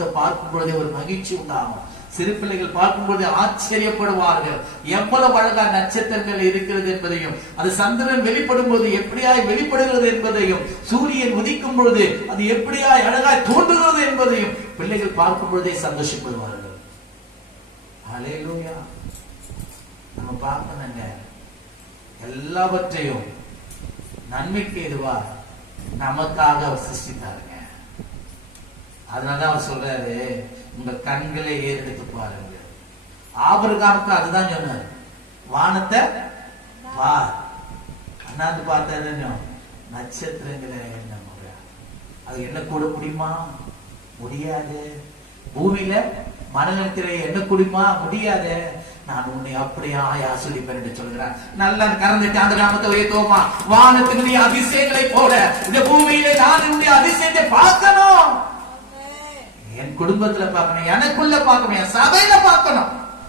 வானத்தை பார்க்கும் பொழுதே ஒரு மகிழ்ச்சி உண்டாகும். சிறு பிள்ளைகள் பார்க்கும்போது ஆச்சரியப்படுவார்கள். எவ்வளவு அழகா நட்சத்திரங்கள் இருக்கிறது என்பதையும், அது சந்திரன் வெளிப்படும் போது எப்படியாய் வெளிப்படுகிறது என்பதையும், சூரியன் உதிக்கும் பொழுது அது எப்படியாய் அழகாய் தோன்றுகிறது என்பதையும் பிள்ளைகள் பார்க்கும் பொழுதே சந்தோஷப்படுவார்கள். ஹல்லேலூயா. நம்ம பார்க்கணுங்க, எல்லாவற்றையும் நன்மைக்கு எதுவா நமக்காக அவர் சிருஷ்டித்தாருங்க. அதனாலதான் அவர் சொல்றாரு, உங்க கண்களை ஏறெடுத்து பாருங்க. ஆபிரகாமுக்கு அதுதான் சொன்னார், வானத்தை பார். அண்ணாந்து பார்த்தா நட்சத்திரங்களை அது என்ன கூட முடியுமா? முடியாது. பூமியில மரணத்திலே என்ன குடிமா? முடியாது. நான் உன்னை அப்படியே ஆசீர்வதிப்பேன் என்று சொல்கிறார். நல்ல கறந்துட்டு அந்த நாமத்தை உயர்த்துவோமா? வானத்தினுடைய அதிசயங்களை போல இந்த பூமியிலே நான் என்னுடைய அதிசயத்தை பார்க்கணும். என் குடும்பத்துல பார்க்கணும், எனக்குள்ள பார்க்கணும், என் சபையில பார்க்கணும்.